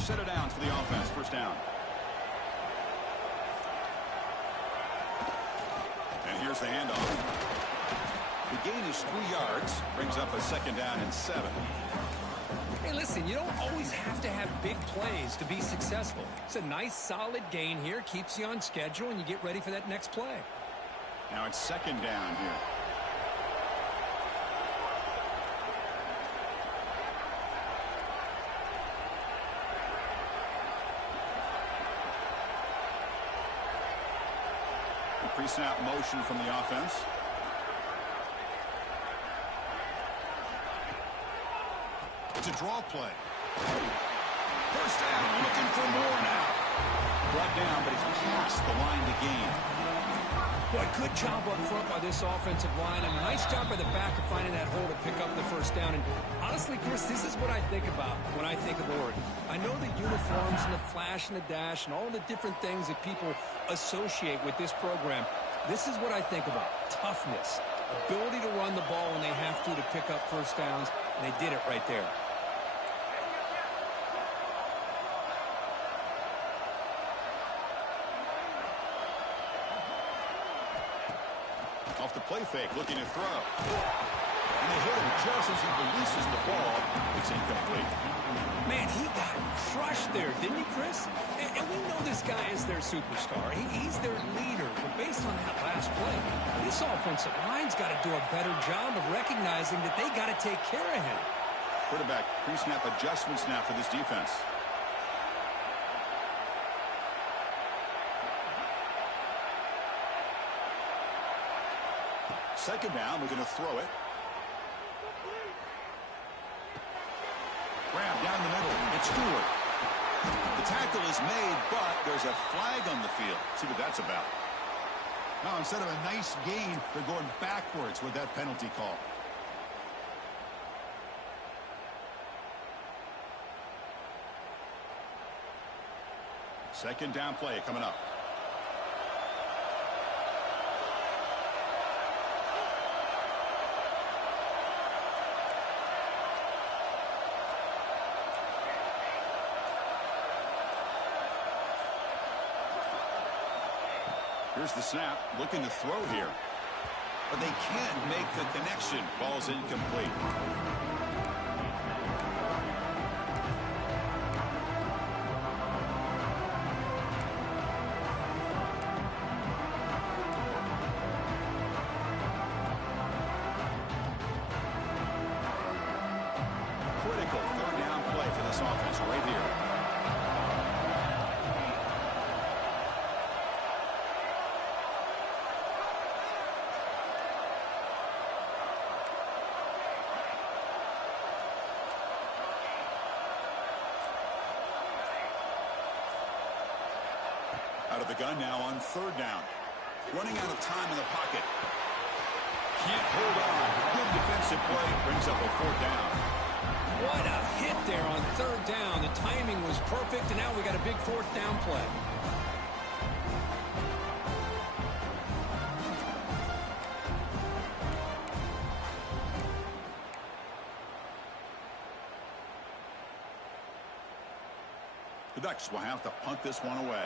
set of downs for the offense. First down. And here's the handoff. The gain is 3 yards. Brings up a second down and 7. Hey, listen, you don't always have to have big plays to be successful. It's a nice, solid gain here. Keeps you on schedule, and you get ready for that next play. Now it's second down here. Pre-snap motion from the offense. It's a draw play. First down, looking for more now. Brought down, but he's past the line to gain. Boy, good job up front by this offensive line, and a nice job by the back of finding that hole to pick up the first down. And honestly, Chris, this is what I think about when I think of Oregon. I know the uniforms and the flash and the dash and all the different things that people associate with this program. This is what I think about. Toughness, ability to run the ball when they have to pick up first downs, and they did it right there. Off the play fake, looking to throw. And they hit him just as he releases the ball. It's incomplete. Man, he got crushed there, didn't he, Chris? And we know this guy is their superstar. He's their leader. But based on that last play, this offensive line's got to do a better job of recognizing that they got to take care of him. Quarterback pre-snap adjustments now for this defense. Second down, we're going to throw it. Grab down the middle. It's Stewart. The tackle is made, but there's a flag on the field. See what that's about. Now, instead of a nice gain, they're going backwards with that penalty call. Second down play coming up. Here's the snap, looking to throw here. But they can't make the connection. Ball's incomplete. Critical third down play for this offense right here. Out of the gun now on third down. Running out of time in the pocket. Can't hold on. Good defensive play. Brings up a fourth down. What a hit there on third down. The timing was perfect, and now we got a big fourth down play. The Ducks will have to punt this one away.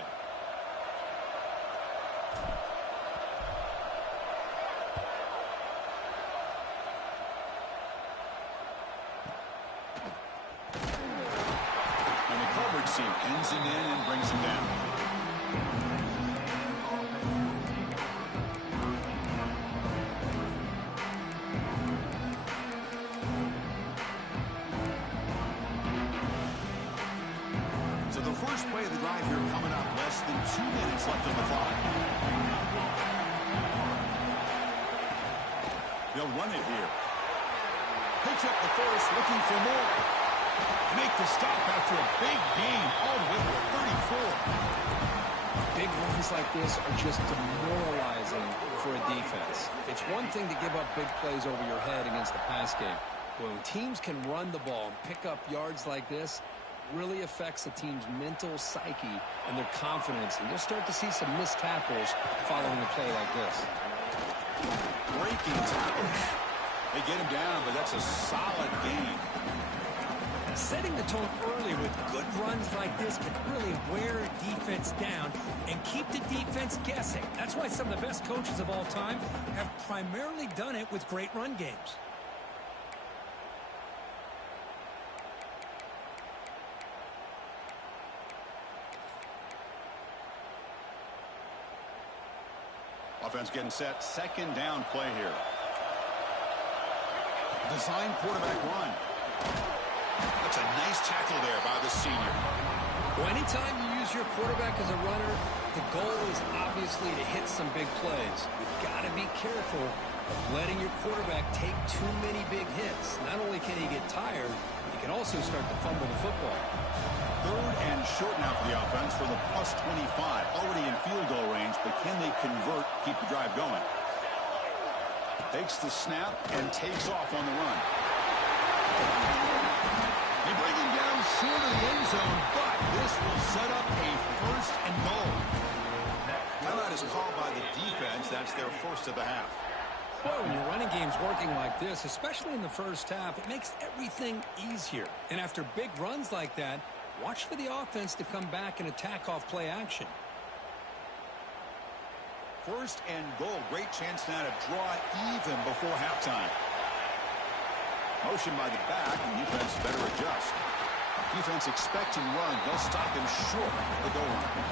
Team pins him in and brings him down. So the first play of the drive here coming up, less than 2 minutes left on the clock. They'll run it here. Picks up the first, looking for more. Make the stop after a big gain all the way to 34. Big runs like this are just demoralizing for a defense. It's one thing to give up big plays over your head against the pass game. But when teams can run the ball and pick up yards like this, it really affects the team's mental psyche and their confidence. And you'll start to see some missed tackles following a play like this. Breaking tackles. They get him down, but that's a solid gain. Setting the tone early you, with good runs like this can really wear a defense down and keep the defense guessing. That's why some of the best coaches of all time have primarily done it with great run games. Offense getting set. Second down play here. Design quarterback run. That's a nice tackle there by the senior. Well, anytime you use your quarterback as a runner, the goal is obviously to hit some big plays. You've got to be careful of letting your quarterback take too many big hits. Not only can he get tired, he can also start to fumble the football. Third and short now for the offense for the plus 25. Already in field goal range, but can they convert, keep the drive going? Takes the snap and takes off on the run. They bring him down short of the end zone, but this will set up a first and goal. Timeout is called by the defense. That's their first of the half. Well, when your running game's working like this, especially in the first half, it makes everything easier. And after big runs like that, watch for the offense to come back and attack off play action. First and goal. Great chance now to draw even before halftime. Motion by the back, and defense better adjust. Defense expecting run. They'll stop him short of the goal line.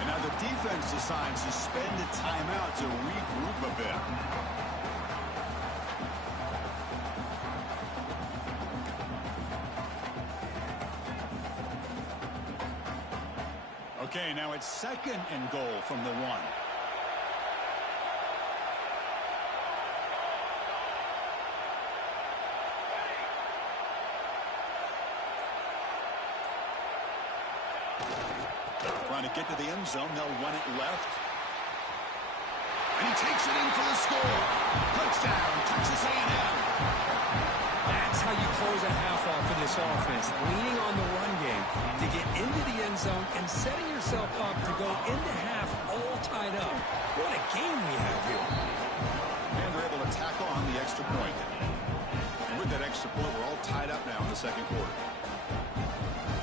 And now the defense decides to spend a timeout to regroup a bit. Okay, now it's second and goal from the 1. Trying to get to the end zone. They'll run it left. And he takes it in for the score. Touchdown, Texas A&M. That's how you close a half off for this offense, leaning on the run game to get into the end zone and setting yourself up to go into half all tied up. What a game we have here. And they're able to tackle on the extra point. And with that extra point, we're all tied up now in the second quarter.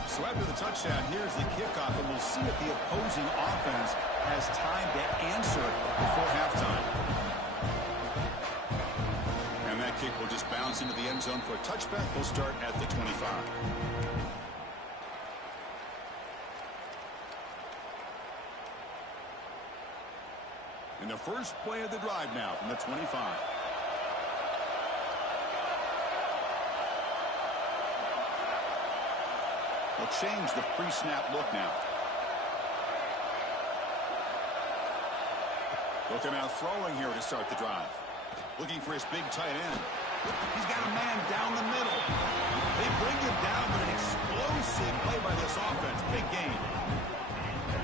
So after the touchdown, here's the kickoff, and we'll see if the opposing offense has time to answer before halftime. And that kick will just bounce into the end zone for a touchback. We'll start at the 25. And the first play of the drive now from the 25. They'll change the pre-snap look now. Looking out throwing here to start the drive. Looking for his big tight end. He's got a man down the middle. They bring him down, but an explosive play by this offense. Big game.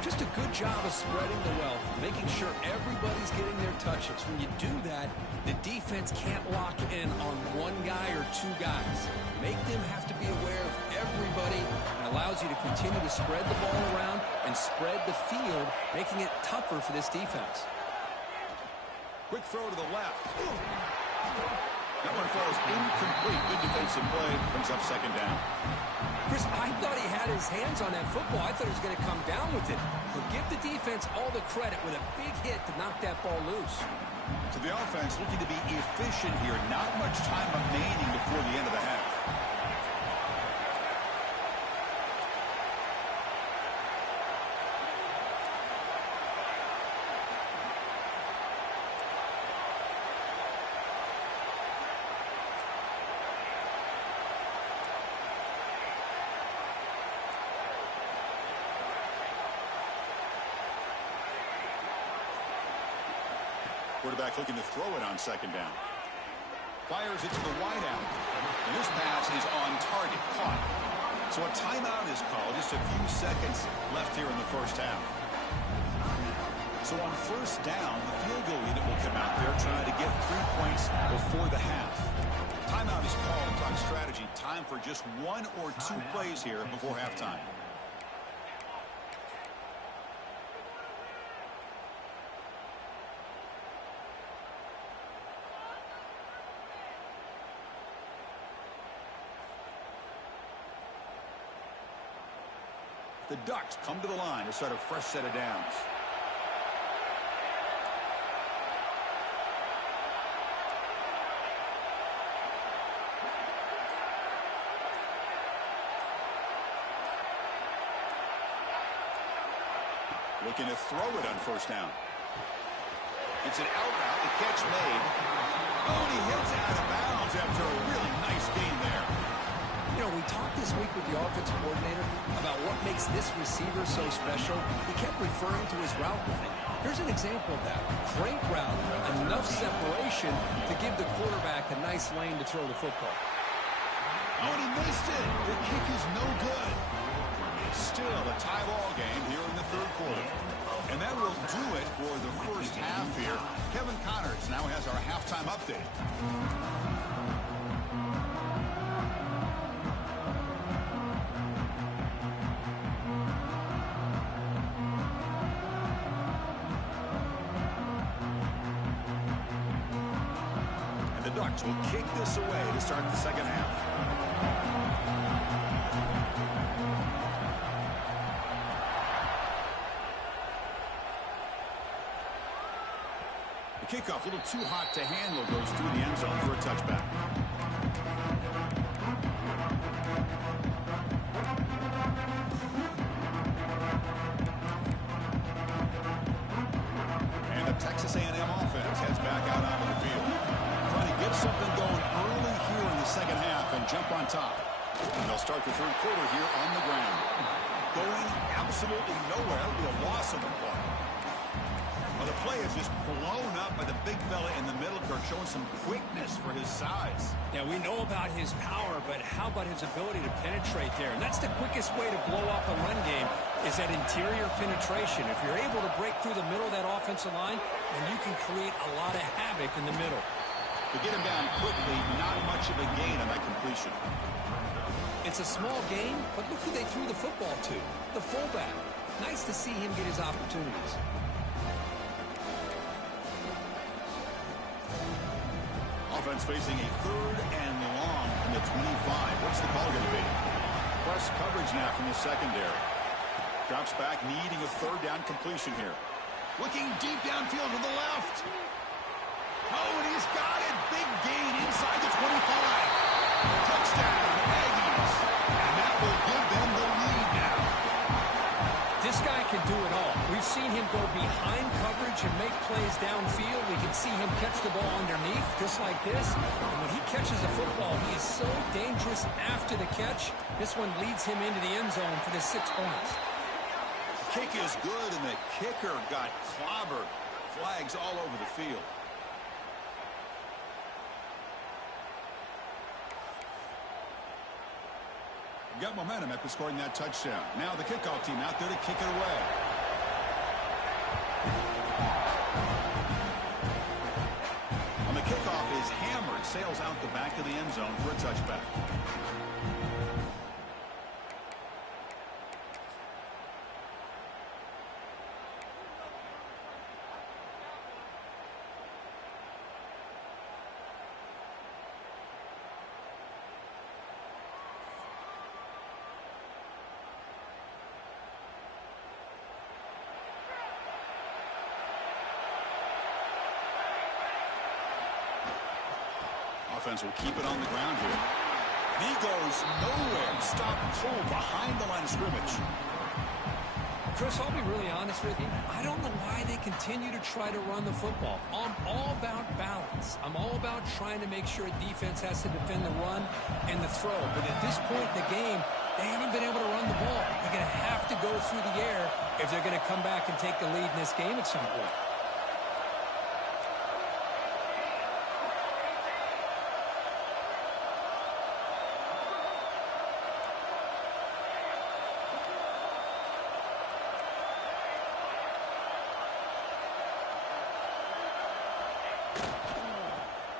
Just a good job of spreading the wealth, making sure everybody's getting their touches. When you do that, the defense can't lock in on one guy or two guys. Make them have to be aware of everybody. It allows you to continue to spread the ball around and spread the field, making it tougher for this defense. Quick throw to the left. That one falls incomplete. Good defensive play. Brings up second down. Chris, I thought he had his hands on that football. I thought he was going to come down with it. But give the defense all the credit with a big hit to knock that ball loose. So the offense looking to be efficient here. Not much time remaining before the end of the half. Quarterback looking to throw it on second down. Fires it to the wide out. And this pass is on target. Caught. So a timeout is called. Just a few seconds left here in the first half. So on first down, the field goal unit will come out there trying to get 3 points before the half. Timeout is called. Talk strategy. Time for just one or two plays here before halftime. The Ducks come to the line to start a fresh set of downs. Looking to throw it on first down. It's an out route. The catch made. Oh, and he hits out of bounds after a really nice gain there. You know, we talked this week with the offensive coordinator about what makes this receiver so special. He kept referring to his route running. Here's an example of that. Crank route, enough separation to give the quarterback a nice lane to throw the football. Oh, and he missed it. The kick is no good. Still a tie ball game here in the third quarter. And that will do it for the first half here. Kevin Connors now has our halftime update. And the Ducks will kick this away to start the second half. Kickoff, a little too hot to handle, goes through the end zone for a touchback. And the Texas A&M offense heads back out onto the field. Trying to get something going early here in the second half and jump on top. And they'll start the third quarter here on the ground. Going absolutely nowhere. That'll be a loss of the ball. Well, the play is just blown up by the big fella in the middle, Kirk, showing some quickness for his size. Yeah, we know about his power, but how about his ability to penetrate there? And that's the quickest way to blow up a run game is that interior penetration. If you're able to break through the middle of that offensive line, then you can create a lot of havoc in the middle. To get him down quickly, not much of a gain on that completion. It's a small gain, but look who they threw the football to, the fullback. Nice to see him get his opportunities. Offense facing a third and long from the 25. What's the call going to be? Press coverage now from the secondary. Drops back, needing a third down completion here. Looking deep downfield to the left. Oh, and he's got it. Big gain inside the 25. Touchdown, Aggies. And that will give them the lead now. This guy can do it all. We've seen him go behind coverage and make plays downfield. We can see him catch the ball underneath, just like this. And when he catches the football, he is so dangerous after the catch. This one leads him into the end zone for the 6 points. Kick is good, and the kicker got clobbered. Flags all over the field. Got momentum after scoring that touchdown. Now the kickoff team out there to kick it away. On the kickoff is hammered, sails out the back of the end zone for a touchback. Offense will keep it on the ground here. And he goes nowhere. Stop pull behind the line of scrimmage. Chris, I'll be really honest with you. I don't know why they continue to try to run the football. I'm all about balance. I'm all about trying to make sure a defense has to defend the run and the throw. But at this point in the game, they haven't been able to run the ball. They're going to have to go through the air if they're going to come back and take the lead in this game at some point.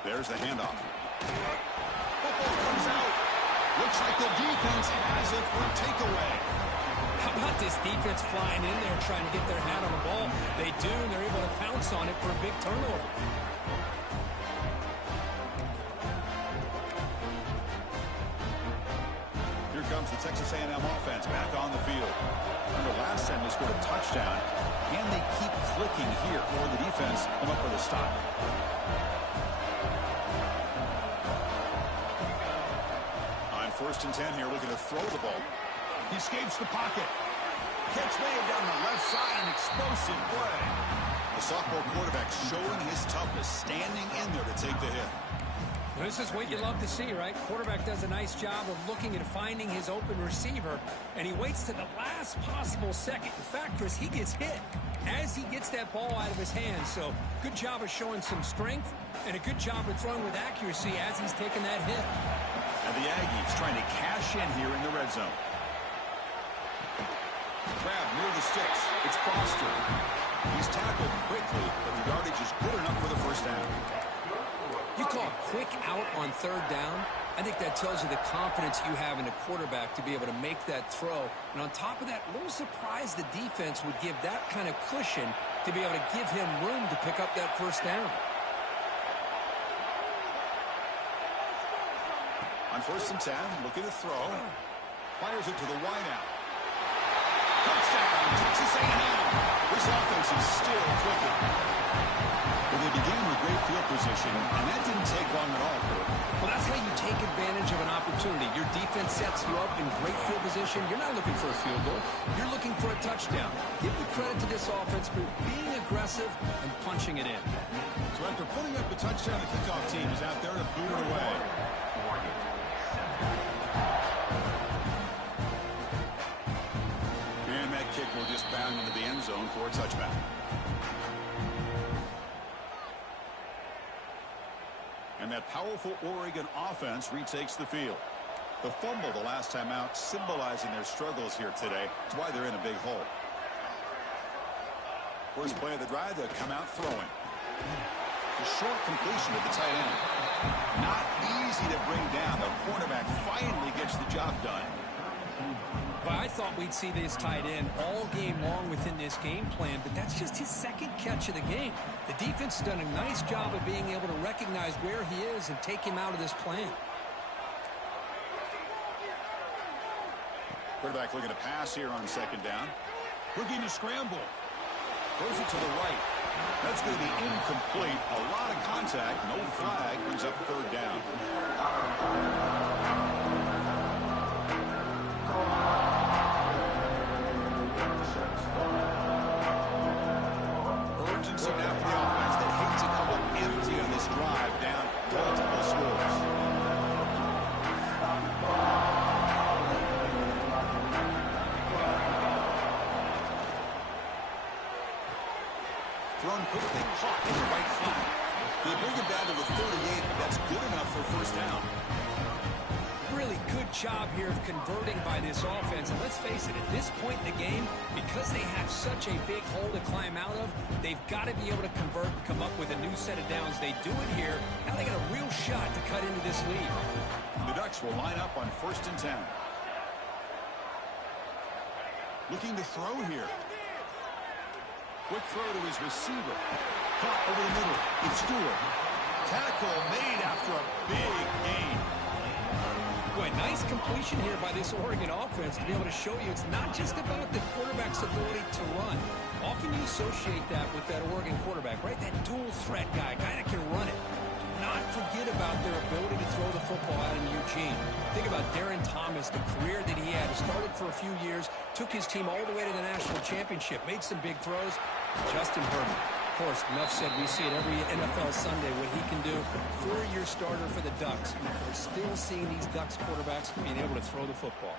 There's the handoff. Football comes out. Looks like the defense has it for a takeaway. How about this defense flying in there trying to get their hat on the ball? They do, and they're able to pounce on it for a big turnover. Here comes the Texas A&M offense back on the field. have scored a touchdown. Can they keep clicking here, or the defense come up with a stop? On 1st and 10 here, looking to throw the ball. He escapes the pocket. Catch made down the left side, an explosive play. The sophomore quarterback showing his toughness, standing in there to take the hit. This is what you love to see, right? Quarterback does a nice job of looking and finding his open receiver, and he waits to the last possible second. In fact, Chris, he gets hit as he gets that ball out of his hands. So good job of showing some strength and a good job of throwing with accuracy as he's taking that hit. And the Aggies trying to cash in here in the red zone. Grab near the sticks. It's Foster. He's tackled quickly, but the yardage is good enough for the first down. You call a quick out on 3rd down. I think that tells you the confidence you have in a quarterback to be able to make that throw. And on top of that, a little surprised the defense would give that kind of cushion to be able to give him room to pick up that 1st down. On 1st and 10, looking to throw. Fires it to the wideout. Touchdown, Texas A&M. This offense is still clicking. Well, they began with great field position, and that didn't take long at all, Kurt. Well, that's how you take advantage of an opportunity. Your defense sets you up in great field position. You're not looking for a field goal. You're looking for a touchdown. Give the credit to this offense for being aggressive and punching it in. So after putting up the touchdown, the kickoff team is out there to boot it away. And that kick will just bound into the end zone for a touchback. And that powerful Oregon offense retakes the field. The fumble the last time out symbolizing their struggles here today. That's why they're in a big hole. First play of the drive, they'll come out throwing. A short completion to the tight end. Not easy to bring down. The cornerback finally gets the job done. But I thought we'd see this tight end all game long within this game plan, but that's just his 2nd catch of the game. The defense has done a nice job of being able to recognize where he is and take him out of this plan. Quarterback looking to pass here on 2nd down. Looking to scramble. Throws it to the right. That's going to be incomplete. A lot of contact. No flag. Brings up 3rd down. Urgency now for the offense that hates to come up empty on this drive down multiple scores. Thrown quickly, caught in the right flat. They bring it down to the 38, but that's good enough for 1st down. Really good job here of converting by this offense. And let's face it, at this point in the game, because they have such a big hole to climb out of, they've got to be able to convert and come up with a new set of downs. They do it here. Now they got a real shot to cut into this lead. The Ducks will line up on 1st and 10. Looking to throw here. Quick throw to his receiver. Caught over the middle. It's Stewart. Tackle made after a big gain. Boy, nice completion here by this Oregon offense to be able to show you it's not just about the quarterback's ability to run. Often you associate that with that Oregon quarterback, right? That dual threat guy that can run it. Do not forget about their ability to throw the football out in Eugene. Think about Darren Thomas, the career that he had. Started for a few years, took his team all the way to the national championship, made some big throws. Justin Herman. Of course, enough said, we see it every NFL Sunday what he can do. 4-year starter for the Ducks. We're still seeing these Ducks quarterbacks being able to throw the football.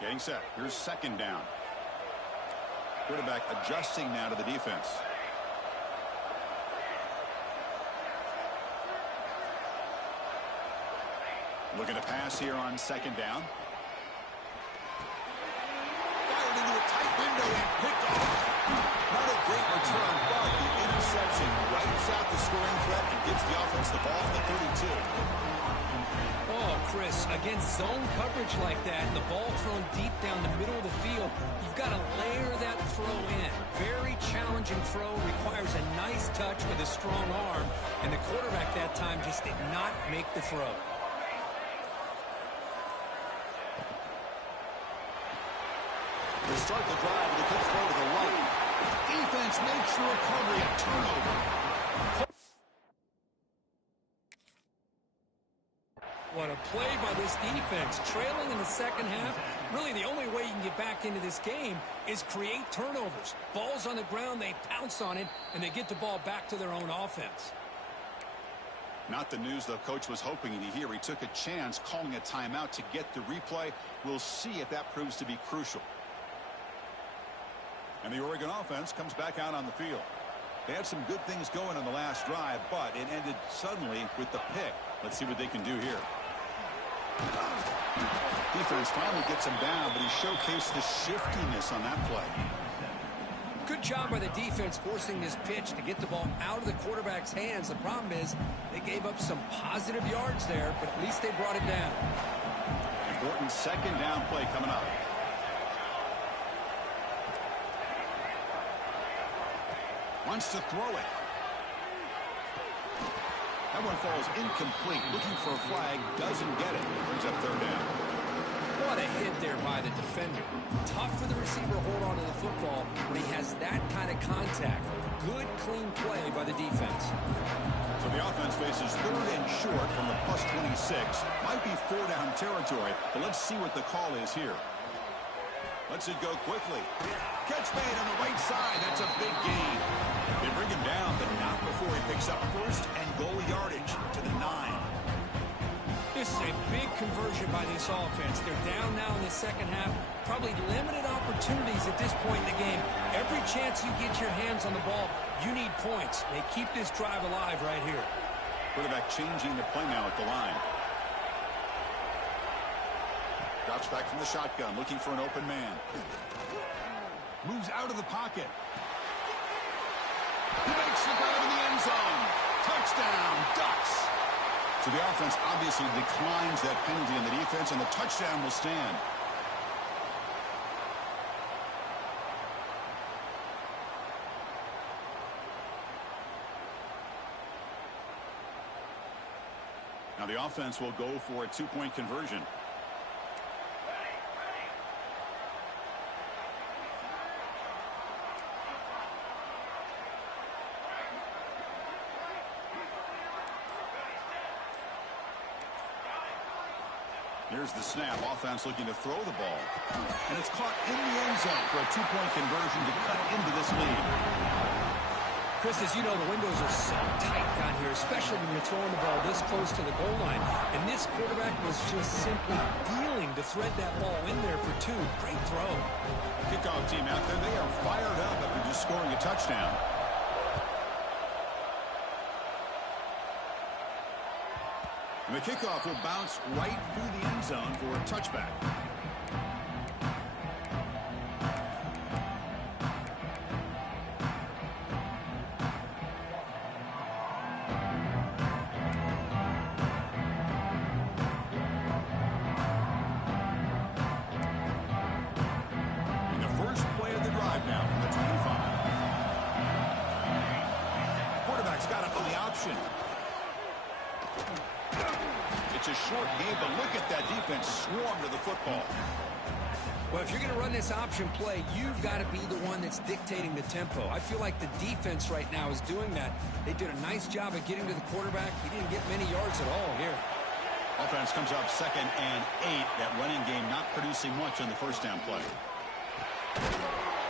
Getting set. Here's 2nd down. Quarterback adjusting now to the defense. Looking to pass here on 2nd down. Fired into a tight window and picked off. Not a great return, but the interception wipes out the scoring threat and gives the offense the ball at the 32. Oh, Chris, against zone coverage like that, the ball thrown deep down the middle of the field, you've got to layer that throw in. Very challenging throw, requires a nice touch with a strong arm, and the quarterback that time just did not make the throw. They start the drive with a quick throw to the right. Defense makes the recovery, a turnover. What a play by this defense. Trailing in the second half, really the only way you can get back into this game is create turnovers. Ball's on the ground, they pounce on it, and they get the ball back to their own offense. Not the news the coach was hoping to hear. He took a chance calling a timeout to get the replay. We'll see if that proves to be crucial. And the Oregon offense comes back out on the field. They had some good things going on the last drive, but it ended suddenly with the pick. Let's see what they can do here. Defense finally gets him down, but he showcased the shiftiness on that play. Good job by the defense forcing this pitch to get the ball out of the quarterback's hands. The problem is they gave up some positive yards there, but at least they brought it down. Important second down play coming up. Wants to throw it. That one falls incomplete. Looking for a flag. Doesn't get it. Brings up third down. What a hit there by the defender. Tough for the receiver to hold on to the football when he has that kind of contact. Good, clean play by the defense. So the offense faces third and short from the plus 26. Might be four down territory, but let's see what the call is here. Lets it go quickly. Catch made on the right side. That's a big gain. They bring him down, but not before he picks up first and goal yardage to the 9. This is a big conversion by this offense. They're down now in the second half. Probably limited opportunities at this point in the game. Every chance you get your hands on the ball, you need points. They keep this drive alive right here. Quarterback changing the play now at the line. Drops back from the shotgun, looking for an open man. Moves out of the pocket. He makes the grab in the end zone. Touchdown, Ducks. So the offense obviously declines that penalty in the defense, and the touchdown will stand. Now the offense will go for a two-point conversion. Here's the snap. Offense looking to throw the ball. And it's caught in the end zone for a two-point conversion to cut into this lead. Chris, as you know, the windows are so tight down here, especially when you're throwing the ball this close to the goal line. And this quarterback was just simply dealing to thread that ball in there for two. Great throw. Kickoff team out there, they are fired up after just scoring a touchdown. And the kickoff will bounce right through the end zone for a touchback. And the first play of the drive now from the 25. Quarterback's got it on the option. It's a short game, but look at that defense swarm to the football. Well, if you're going to run this option play, you've got to be the one that's dictating the tempo. I feel like the defense right now is doing that. They did a nice job of getting to the quarterback. He didn't get many yards at all here. Offense comes up 2nd and 8. That running game not producing much on the first down play.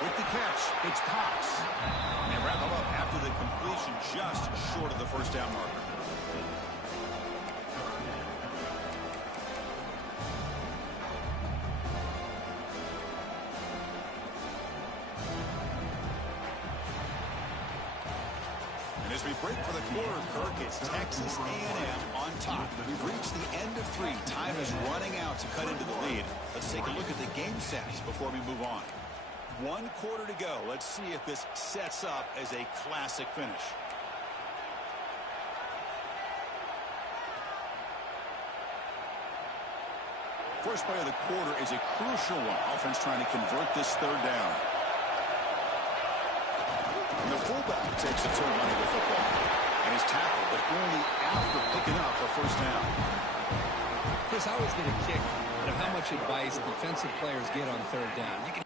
With the catch, it's Cox. And they wrap him up after the completion just short of the first down marker. As we break for the quarter, Kirk, it's Texas A&M on top. We've reached the end of 3. Time is running out to cut into the lead. Let's take a look at the game stats before we move on. 1 quarter to go. Let's see if this sets up as a classic finish. First play of the quarter is a crucial one. Offense trying to convert this third down. And the fullback takes a turn running the football. And he's tackled, but only after picking up a first down. Chris, I always get a kick out of how much advice defensive players get on third down.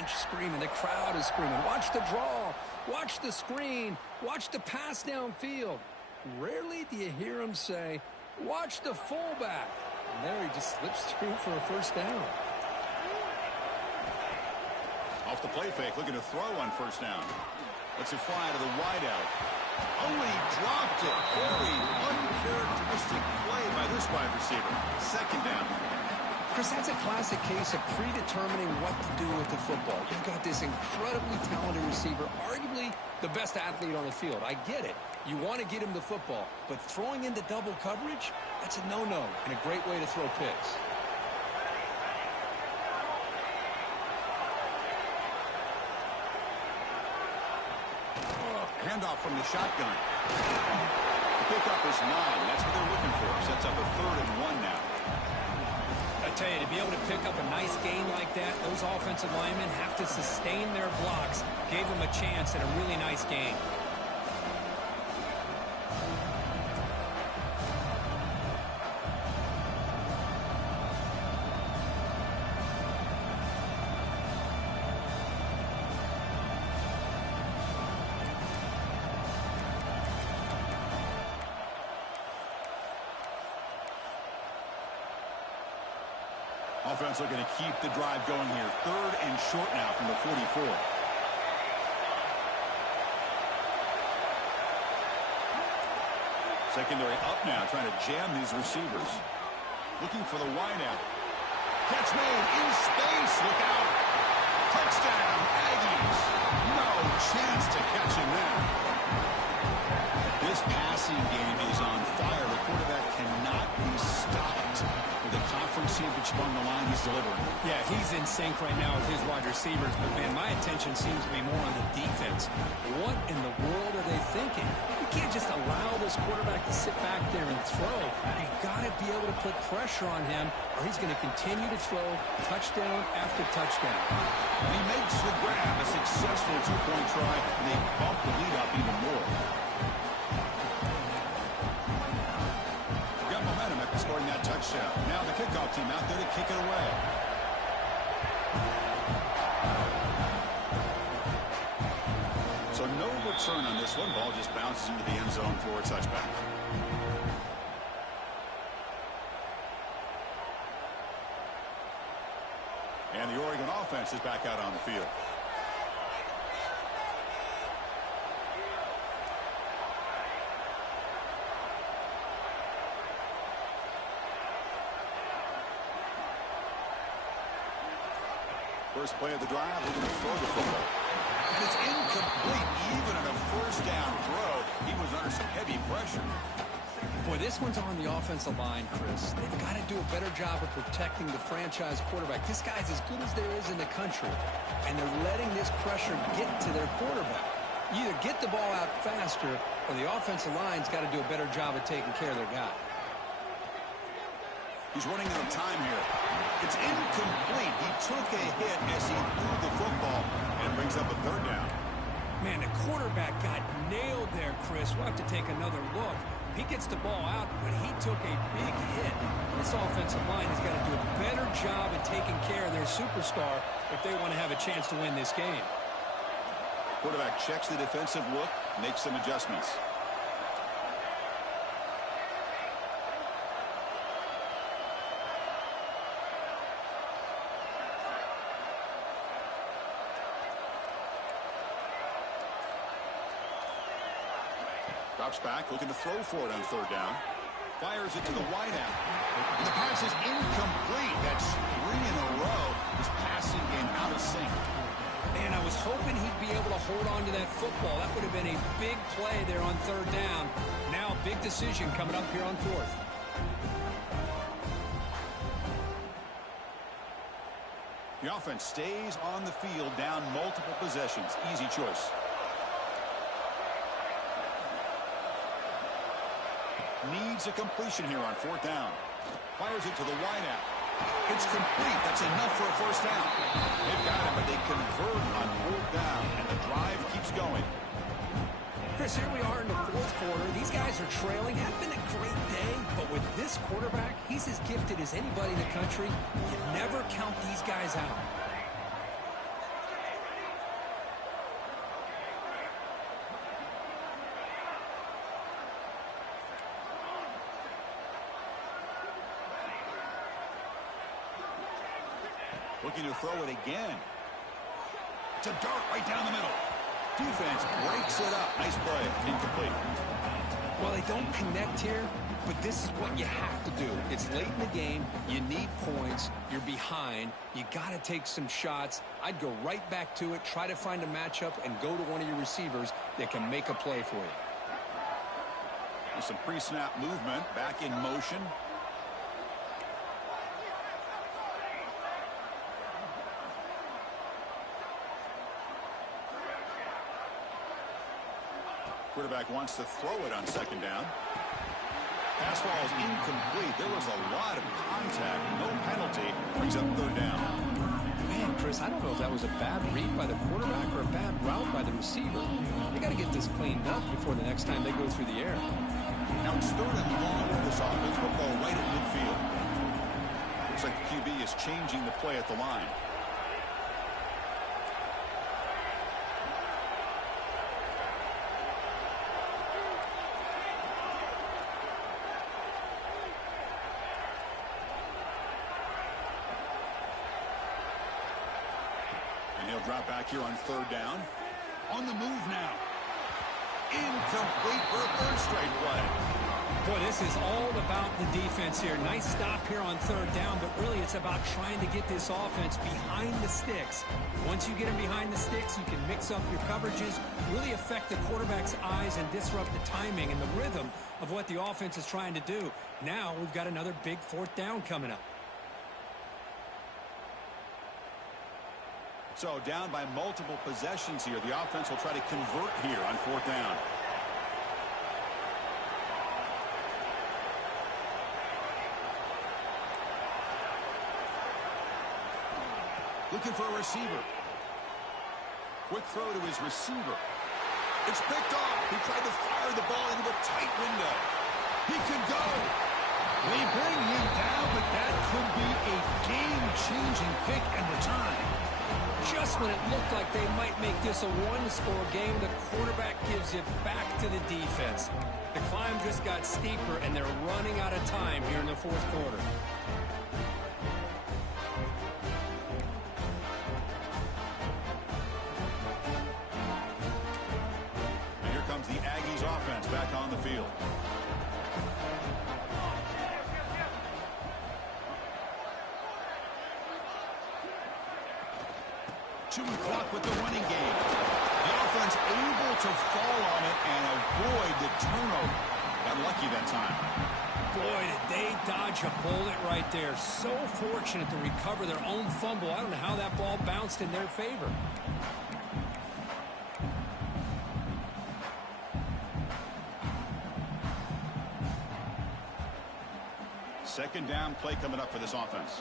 bench screaming. The crowd is screaming. Watch the draw. Watch the screen. Watch the pass downfield. Rarely do you hear him say, watch the fullback. And there he just slips through for a first down. Off the play fake, looking to throw on first down. Lets it fly to the wideout. Oh, he dropped it. Very uncharacteristic play by this wide receiver. Second down. Chris, that's a classic case of predetermining what to do with the football. You've got this incredibly talented receiver, arguably the best athlete on the field. I get it. You want to get him the football, but throwing into double coverage, that's a no-no and a great way to throw picks. Handoff from the shotgun. The pickup is 9. That's what they're looking for. Sets up a 3rd and 1 now. I tell you, to be able to pick up a nice gain like that, those offensive linemen have to sustain their blocks. Gave them a chance at a really nice gain. Offense looking to keep the drive going here. 3rd and short now from the 44. Secondary up now, trying to jam these receivers. Looking for the wideout. Catch made in space. Look out. Touchdown, Aggies. No chance to catch him there. This passing game is on fire. The quarterback cannot be stopped. With the conference championship on the line, he's delivering. Yeah, he's in sync right now with his wide receivers, but man, my attention seems to be more on the defense. What in the world are they thinking? You can't just allow this quarterback to sit back there and throw. You've got to be able to put pressure on him, or he's going to continue to throw touchdown after touchdown. And he makes the grab, a successful 2-point try, and they bump the lead up even more. Got momentum after scoring that touchdown. Now the kickoff team out there to kick it away. So no return on this one. Ball just bounces into the end zone for a touchback. And the Oregon offense is back out on the field. First play of the drive, looking to throw the football. And it's incomplete, even in a first down throw. He was under some heavy pressure. Boy, this one's on the offensive line, Chris. They've got to do a better job of protecting the franchise quarterback. This guy's as good as there is in the country, and they're letting this pressure get to their quarterback. You either get the ball out faster, or the offensive line's got to do a better job of taking care of their guy. He's running out of time here. It's incomplete. He took a hit as he threw the football and brings up a 3rd down. Man, the quarterback got nailed there, Chris. We'll have to take another look. He gets the ball out, but he took a big hit. This offensive line has got to do a better job at taking care of their superstar if they want to have a chance to win this game. Quarterback checks the defensive look, makes some adjustments. Drops back, looking to throw for it on 3rd down. Fires it to the wideout. And the pass is incomplete. That's 3 in a row. His passing game out of sync. Man, I was hoping he'd be able to hold on to that football. That would have been a big play there on 3rd down. Now a big decision coming up here on 4th. The offense stays on the field, down multiple possessions. Easy choice. Needs a completion here on 4th down. Fires it to the wideout. It's complete. That's enough for a first down. They've got it, but they convert on 4th down, and the drive keeps going. Chris, here we are in the 4th quarter. These guys are trailing. Had been a great day, but with this quarterback, he's as gifted as anybody in the country. You never count these guys out. Looking to throw it again. It's a dart right down the middle. Defense breaks it up. Nice play. Incomplete. Well, they don't connect here, but this is what you have to do. It's late in the game. You need points. You're behind. You got to take some shots. I'd go right back to it, try to find a matchup, and go to one of your receivers that can make a play for you. With some pre-snap movement, back in motion. Quarterback wants to throw it on second down. Pass ball is incomplete. There was a lot of contact. No penalty. Brings up third down. Man, Chris, I don't know if that was a bad read by the quarterback or a bad route by the receiver. They got to get this cleaned up before the next time they go through the air. Now it's third and long for this offense. Football right at midfield. Looks like the QB is changing the play at the line. He'll drop back here on third down. On the move now. Incomplete for a third straight play. Boy, this is all about the defense here. Nice stop here on third down, but really it's about trying to get this offense behind the sticks. Once you get them behind the sticks, you can mix up your coverages, really affect the quarterback's eyes and disrupt the timing and the rhythm of what the offense is trying to do. Now we've got another big fourth down coming up. So down by multiple possessions here. The offense will try to convert here on fourth down. Looking for a receiver. Quick throw to his receiver. It's picked off. He tried to fire the ball into a tight window. He could go. They bring him down, but that could be a game-changing kick and return. Just when it looked like they might make this a one-score game, the quarterback gives it back to the defense. The climb just got steeper, and they're running out of time here in the fourth quarter. And here comes the Aggies offense back on the field. Chewing clock with the running game. The offense able to fall on it and avoid the turnover. Got lucky that time. Boy, did they dodge a bullet right there. So fortunate to recover their own fumble. I don't know how that ball bounced in their favor. Second down play coming up for this offense.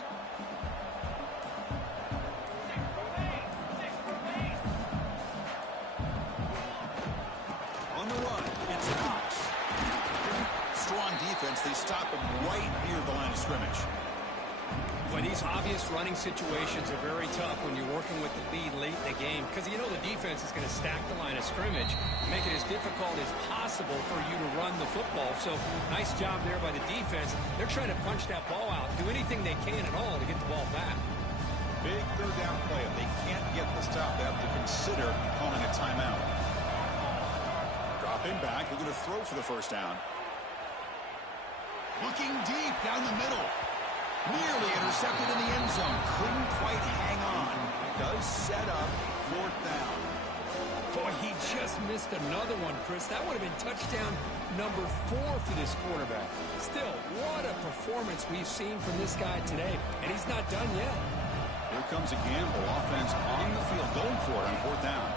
They stop him right near the line of scrimmage. Boy, these obvious running situations are very tough when you're working with the lead late in the game because you know the defense is going to stack the line of scrimmage, make it as difficult as possible for you to run the football. So nice job there by the defense. They're trying to punch that ball out, do anything they can at all to get the ball back. Big third down play. If they can't get the stop, they have to consider calling a timeout. Dropping back, they're going to throw for the first down. Looking deep down the middle. Nearly intercepted in the end zone. Couldn't quite hang on. Does set up fourth down. Boy, he just missed another one, Chris. That would have been touchdown number 4 for this quarterback. Still, what a performance we've seen from this guy today. And he's not done yet. Here comes a gamble. Offense on the field. Going for it on fourth down.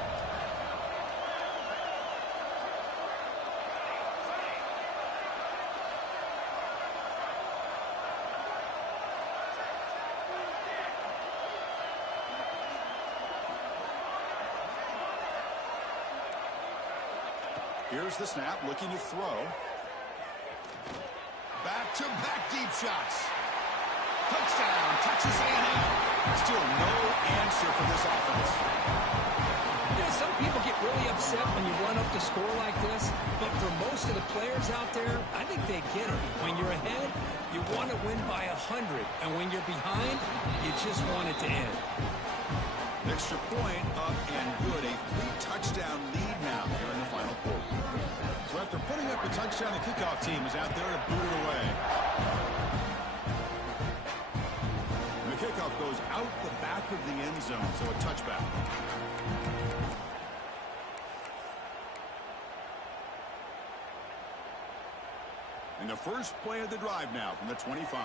Here's the snap, looking to throw. Back-to-back deep shots. Touchdown, Texas A&M. Still no answer for this offense. You know, some people get really upset when you run up the score like this, but for most of the players out there, I think they get it. When you're ahead, you want to win by 100, and when you're behind, you just want it to end. Extra point up and good. A 3-touchdown lead now here in the final quarter. So after putting up a touchdown, the kickoff team is out there to boot it away. And the kickoff goes out the back of the end zone, so a touchback. And the first play of the drive now from the 25.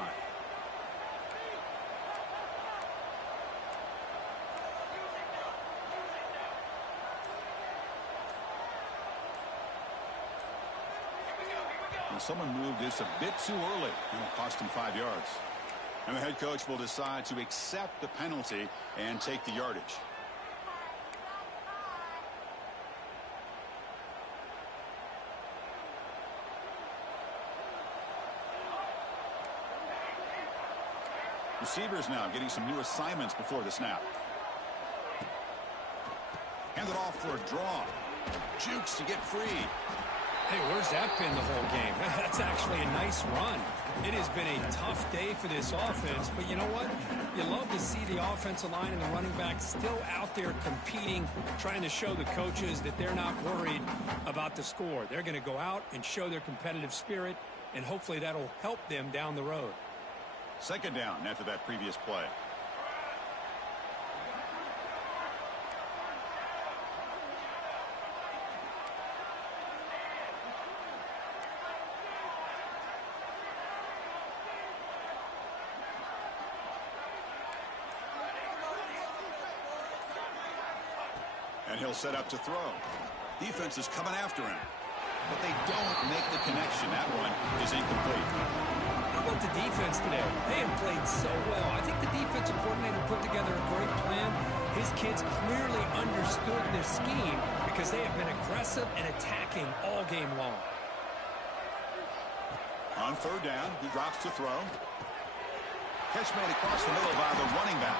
Someone moved this a bit too early. It'll cost him 5 yards. And the head coach will decide to accept the penalty and take the yardage. Receivers now getting some new assignments before the snap. Hand it off for a draw. Jukes to get free. Hey, where's that been the whole game? That's actually a nice run. It has been a tough day for this offense, but you know what? You love to see the offensive line and the running backs still out there competing, trying to show the coaches that they're not worried about the score. They're going to go out and show their competitive spirit, and hopefully that'll help them down the road. Second down after that previous play. And he'll set up to throw. Defense is coming after him. But they don't make the connection. That one is incomplete. How about the defense today? They have played so well. I think the defensive coordinator put together a great plan. His kids clearly understood their scheme because they have been aggressive and attacking all game long. On third down, he drops to throw. Catch made across the middle by the running back.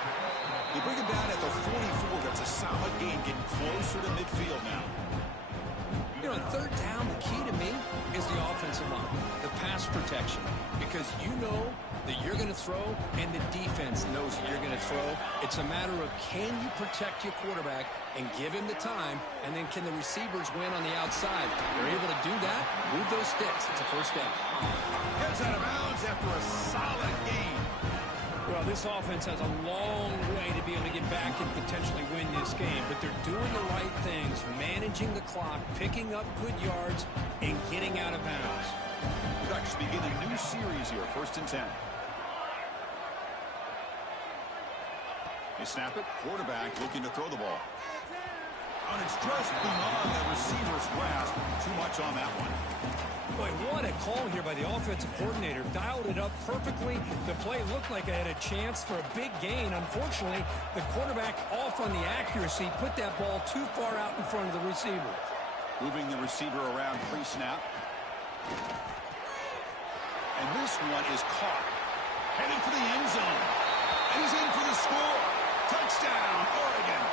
They bring him down at the 44. That's a solid gain, getting closer to midfield now. You know, on third down, the key to me is the offensive line, the pass protection, because you know that you're going to throw and the defense knows that you're going to throw. It's a matter of can you protect your quarterback and give him the time, and then can the receivers win on the outside? If they're able to do that, move those sticks. It's a first down. Gets out of bounds after a solid gain. Well, this offense has a long way to be able to get back and potentially win this game, but they're doing the right things, managing the clock, picking up good yards, and getting out of bounds. Ducks begin a new series here, 1st and 10. They snap it, quarterback looking to throw the ball. And it's just beyond the receiver's grasp. Too much on that one. Boy, what a call here by the offensive coordinator. Dialed it up perfectly. The play looked like it had a chance for a big gain. Unfortunately, the quarterback off on the accuracy, put that ball too far out in front of the receiver. Moving the receiver around pre-snap. And this one is caught. Heading for the end zone. And he's in for the score. Touchdown, Oregon.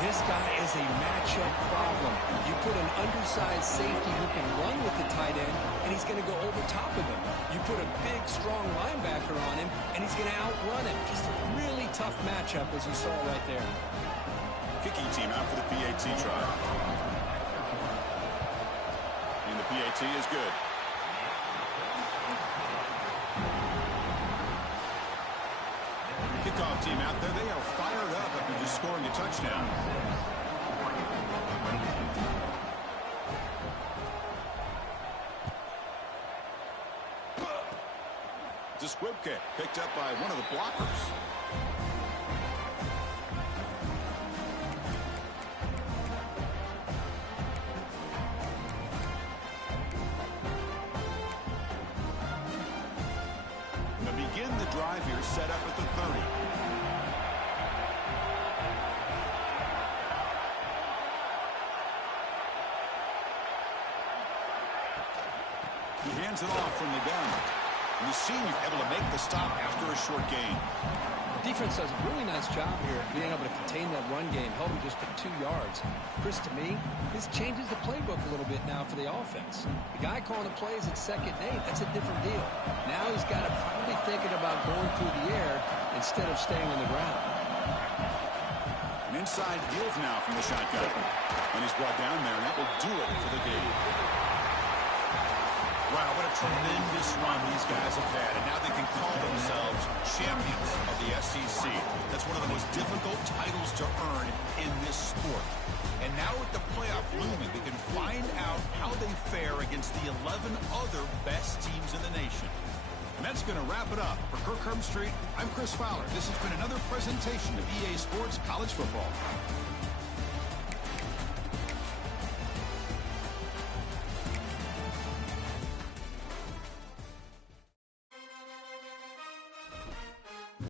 This guy is a matchup problem. You put an undersized safety who can run with the tight end, and he's going to go over top of him. You put a big, strong linebacker on him, and he's going to outrun him. Just a really tough matchup, as you saw right there. Kicking team out for the PAT try. And the PAT is good. Kickoff team out there, they are fired up after just scoring a touchdown. It's a squib kick picked up by one of the blockers. Begin the drive here, set up at the 30. He hands it off from the gun. And the senior able to make the stop after a short gain. Defense does a really nice job here being able to contain that run game, held him just to 2 yards. Chris, to me, this changes the playbook a little bit now for the offense. The guy calling the plays at 2nd and 8, that's a different deal. Now he's got to probably thinking about going through the air instead of staying on the ground. An inside give now from the shotgun. And he's brought down there, and that will do it for the game. Wow, what a tremendous run these guys have had, and now they can call themselves champions of the SEC. That's one of the most difficult titles to earn in this sport. And now with the playoff looming, they can find out how they fare against the 11 other best teams in the nation. And that's going to wrap it up. For Kirk Herbstreit, I'm Chris Fowler. This has been another presentation of EA Sports College Football.